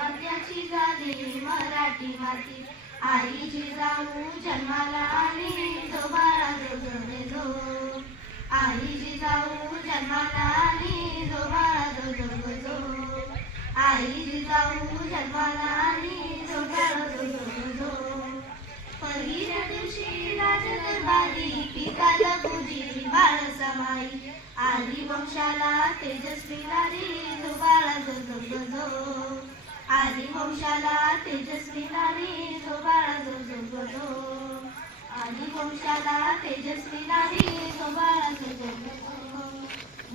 मात्याची झाली मराठी माती. आई जिजाऊ जन्माला आली जो बाळा जो जो जो. आई जिजाऊ जन्माला आली जो बाळा जो जो जो. आई जिजाऊ जन्माला आली जो बाळा जो जो जो. पहिल्या दिवशी राजदरबारी पिकाला पूजी बाळ समाई. आली वंशाला तेजस्वी नारी जो बाळा जो जो जो. आली वंशाला तेजस्वी नारी जो बाळा जो जो जो. आली वंशाला तेजस्वी नारी जो बाळा जो जो जो.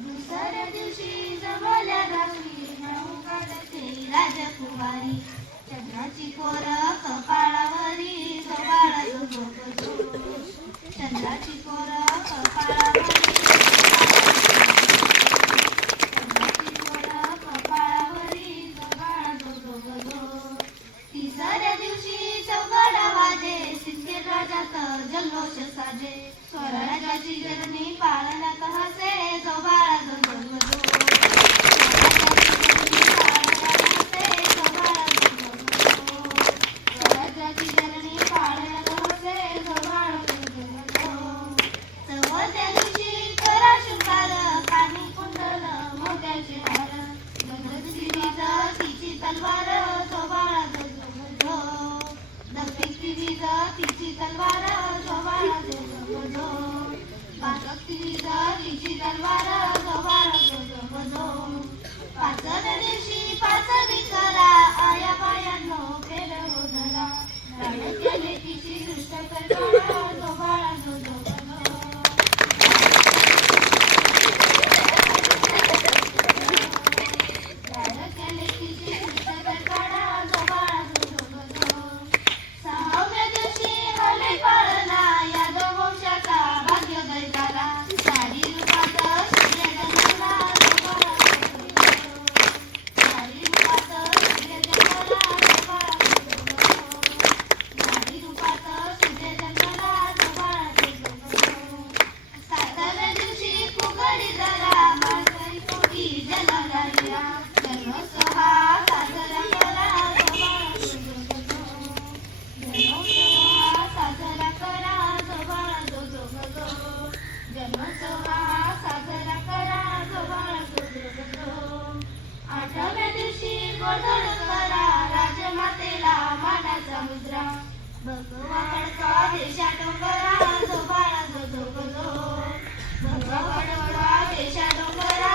दुसऱ्या दिवशी जमल्या गावी नऊ काढते राजकुमारी. चंद्राची कोर कपाळावरी जो बाळा जो जो जो. चंद्राची कोर कपाळावरी. जल्लोष साजे स्वराज्याची जननी पाळण्यात हसे जो बाळा जो जो जो. स्वराज्याची जननी पाळण्यात हसे जो बाळा जो जो जो. चौथ्या दिवशी करा शृंगार कानी कुंडल मोत्याचे हार. दगडची वीज तिची तलवार जो बाळा जो जो जो. दगडची वीज तिची तलवार जो बाळा जो जो जो. दगडची वीज तिची तलवार जो बाळा जो जो जो. पाचव्या दिवशी पाचवी करा आया बायांनो फेर ओढला. राणीच्या लेकीची दृष्ट करताना जो बाळा जो जो जो. राणीच्या लेकीची दृष्ट करताना जो बाळा जो जो जो. सहाव्या दिवशी हल्ले पाळणा यादव वंशाचा भाग्योदय झाला. सारी रूपात सूर्य जन्मला जो बाळा जो जो जो. सारी रूपात सूर्य जन्मला जो बाळा जो जो जो. सारी रूपात सूर्य जन्मला जो बाळा जो जो जो. सातव्या दिवशी फुगडी जरा माळकरी पोटी जन्मला हिरा. जन्मोत्सव हा साजरा करा जो बाळा जो जो जो. जन्मोत्सव हा साजरा करा जो बाळा जो जो जो. जन्मोत्सव हा साजरा करा जो बाळा जो जो जो. आठव्या दिवशी गोधड करा राजमातेला मानाचा मुद्रा. भगवा खडका देशा डोंगरा जो बाळा जो जो जो. भगवा खडका देशा डोंगरा